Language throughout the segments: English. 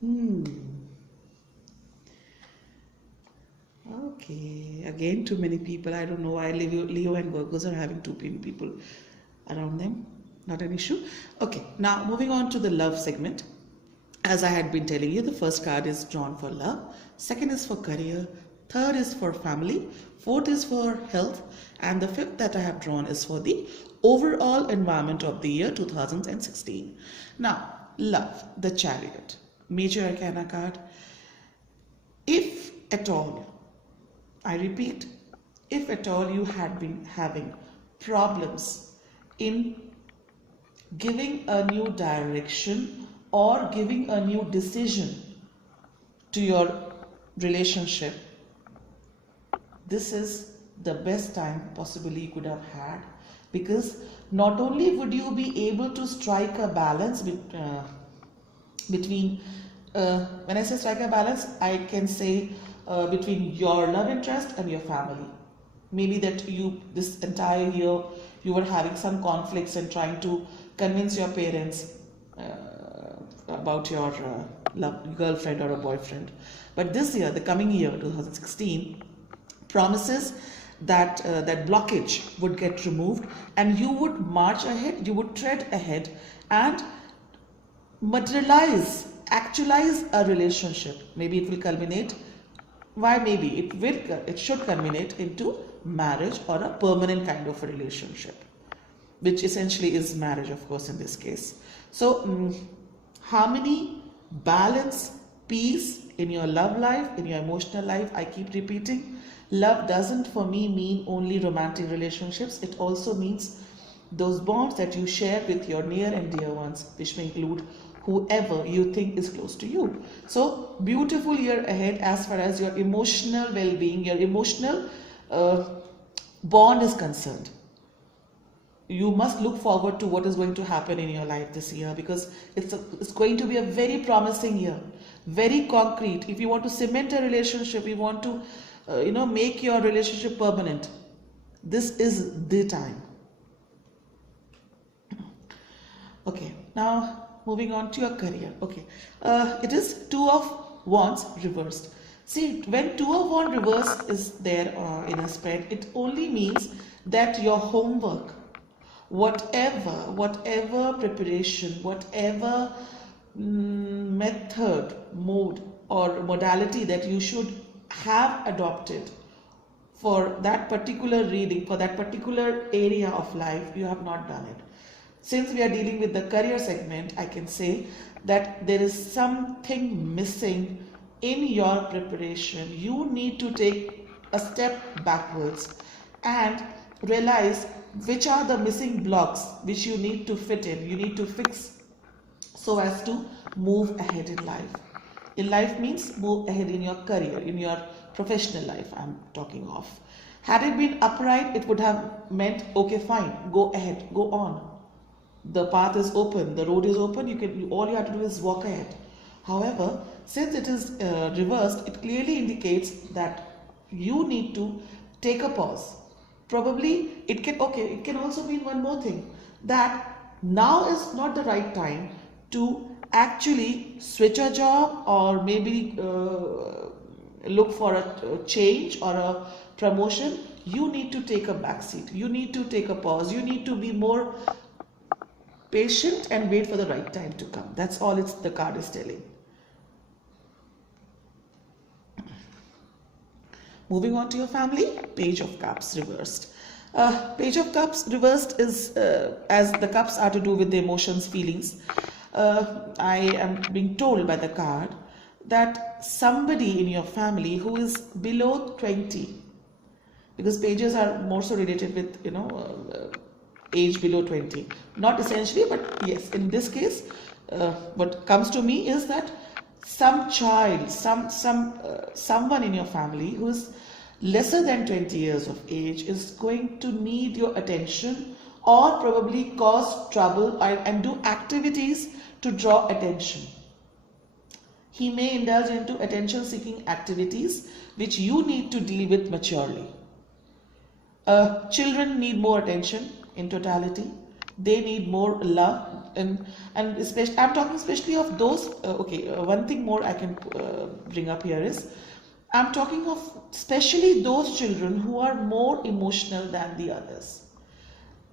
Hmm. Okay. Again, too many people. I don't know why Leo and Virgos are having too many people around them. Not an issue. Okay. Now, moving on to the love segment. As I had been telling you, the first card is drawn for love, second is for career, third is for family, fourth is for health, and the fifth that I have drawn is for the overall environment of the year 2016. Now, love, the chariot, major arcana card. If at all, I repeat, if at all you had been having problems in giving a new direction or giving a new decision to your relationship, this is the best time possibly you could have had, because not only would you be able to strike a balance between when I say strike a balance, I can say between your love interest and your family. Maybe that you, this entire year, you were having some conflicts and trying to convince your parents about your girlfriend or a boyfriend. But this year, the coming year, 2016, promises that that blockage would get removed, and you would march ahead, you would tread ahead, and materialize, actualize a relationship. Maybe it will culminate. Why maybe? It should culminate into marriage or a permanent kind of a relationship, which essentially is marriage, of course, in this case. So, harmony, balance, peace in your love life, in your emotional life. I keep repeating, love doesn't for me mean only romantic relationships. It also means those bonds that you share with your near and dear ones, which may include whoever you think is close to you. So, beautiful year ahead as far as your emotional well-being, your emotional bond is concerned. You must look forward to what is going to happen in your life this year, because it's going to be a very promising year, very concrete. If you want to cement a relationship, you want to make your relationship permanent, this is the time. Okay, now moving on to your career. Okay, it is Two of Wands reversed. See, when Two of Wands reverse is there in a spread, it only means that your homework, whatever preparation, whatever method, mode, or modality that you should have adopted for that particular reading, for that particular area of life, you have not done it. Since we are dealing with the career segment, I can say that there is something missing in your preparation. You need to take a step backwards and realize which are the missing blocks which you need to fit in, you need to fix, so as to move ahead in life. In life means move ahead in your career, in your professional life I'm talking of. Had it been upright, it would have meant, okay, fine, go ahead, go on. The path is open, the road is open, all you have to do is walk ahead. However, since it is reversed, it clearly indicates that you need to take a pause. Probably it can also mean one more thing, that now is not the right time to actually switch a job, or maybe look for a change or a promotion. You need to take a back seat, you need to take a pause, you need to be more patient and wait for the right time to come. That's all the card is telling. Moving on to your family, Page of Cups reversed. Page of Cups reversed is, as the cups are to do with the emotions, feelings. I am being told by the card that somebody in your family who is below 20, because pages are more so related with, age below 20. Not essentially, but yes, in this case, what comes to me is that some child, someone in your family who is lesser than 20 years of age is going to need your attention, or probably cause trouble and do activities to draw attention. He may indulge into attention seeking activities which you need to deal with maturely. Children need more attention in totality. They need more love, and especially I'm talking especially of those. One thing more I can bring up here is I'm talking of especially those children who are more emotional than the others.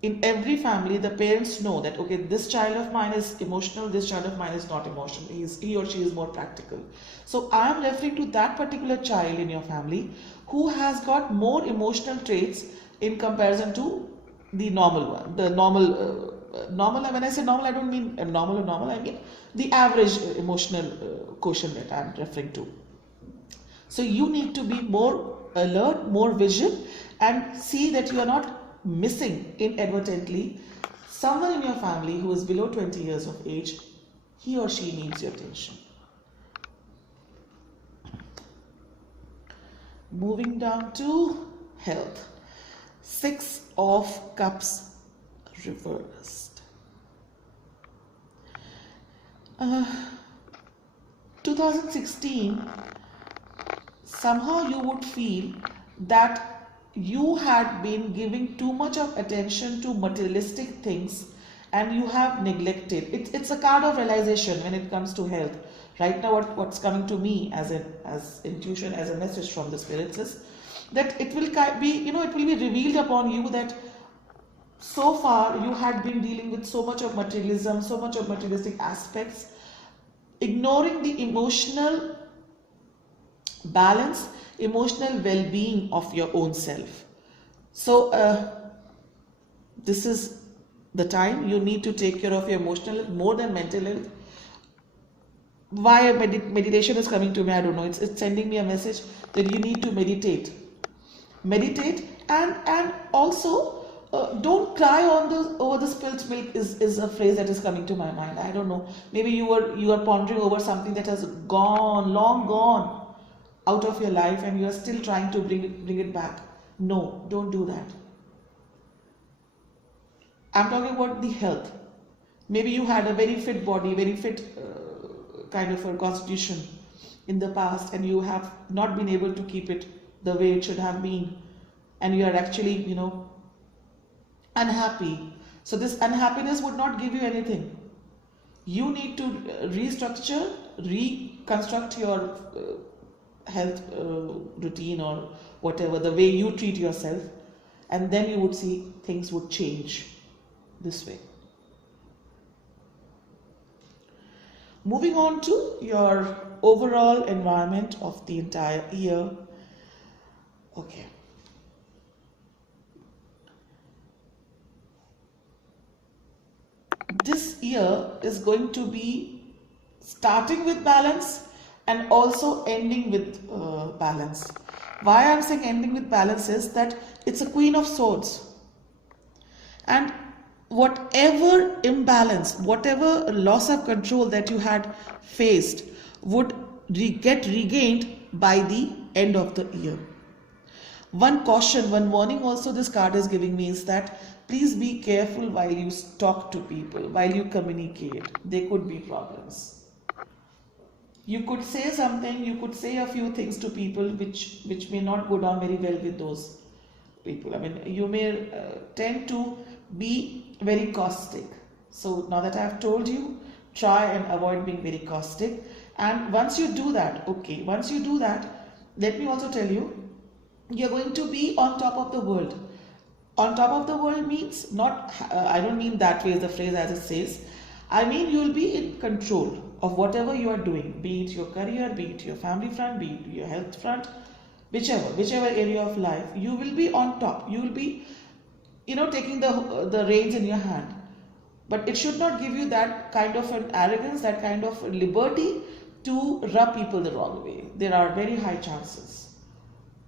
In every family, the parents know that, okay, this child of mine is emotional, this child of mine is not emotional. He or she is more practical. So I am referring to that particular child in your family who has got more emotional traits in comparison to the normal one. The normal, when I say normal, I don't mean normal, I mean the average emotional quotient that I am referring to. So you need to be more alert, more vigilant, and see that you are not missing inadvertently someone in your family who is below 20 years of age. He or she needs your attention. Moving down to health. 6 of Cups reversed. 2016, somehow you would feel that you had been giving too much of attention to materialistic things and you have neglected. It's a card of realization when it comes to health. Right now, what's coming to me as intuition, as a message from the spirits is that it will be, it will be revealed upon you that so far you had been dealing with so much of materialism, so much of materialistic aspects, ignoring the emotional balance, emotional well-being of your own self. So this is the time you need to take care of your emotional health more than mental health. Why meditation is coming to me, I don't know. It's sending me a message that you need to meditate, and also don't cry over the spilt milk is a phrase that is coming to my mind. I don't know. Maybe you are pondering over something that has long gone out of your life and you are still trying to bring it back. No, don't do that. I'm talking about the health. Maybe you had a very fit body, very fit kind of a constitution in the past, and you have not been able to keep it the way it should have been, and you are actually, unhappy. So this unhappiness would not give you anything. You need to restructure, reconstruct your health routine or whatever, the way you treat yourself, and then you would see things would change this way. Moving on to your overall environment of the entire year. Okay. This year is going to be starting with balance and also ending with balance. Why I'm saying ending with balance is that it's a Queen of Swords. And whatever imbalance, whatever loss of control that you had faced would get regained by the end of the year. One caution, one warning also this card is giving me is that please be careful while you talk to people, while you communicate. There could be problems. You could say something, you could say a few things to people which may not go down very well with those people. I mean, you may tend to be very caustic. So now that I have told you, try and avoid being very caustic. And once you do that, let me also tell you, you're going to be on top of the world. On top of the world means not, I don't mean that way, the phrase as it says. I mean you'll be in control of whatever you are doing, be it your career, be it your family front, be it your health front, whichever area of life, you will be on top. You will be, taking the reins in your hand. But it should not give you that kind of an arrogance, that kind of liberty to rub people the wrong way. There are very high chances.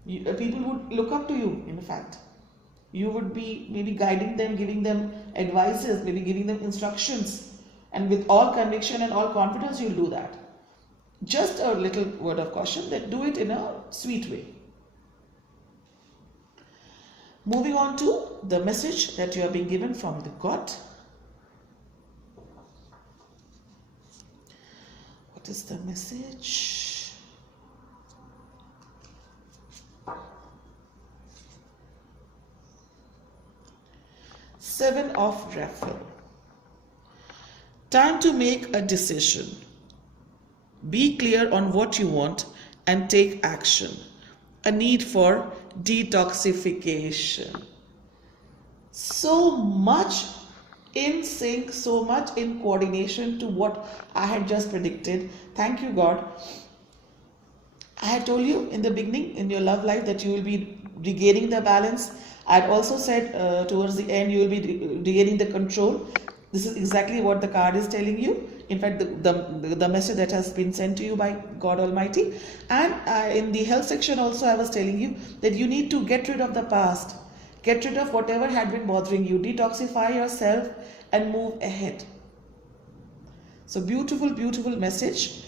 People would look up to you, in fact. You would be maybe guiding them, giving them advices, maybe giving them instructions. And with all conviction and all confidence, you'll do that. Just a little word of caution that do it in a sweet way. Moving on to the message that you are being given from the God. What is the message? Seven of Raphael. Time to make a decision. Be clear on what you want and take action. A need for detoxification. So much in sync, so much in coordination to what I had just predicted. Thank you, God. I had told you in the beginning in your love life that you will be regaining the balance. I had also said towards the end you will be regaining the control. This is exactly what the card is telling you. In fact, the message that has been sent to you by God Almighty. And in the health section also I was telling you that you need to get rid of the past. Get rid of whatever had been bothering you. Detoxify yourself and move ahead. So beautiful, beautiful message.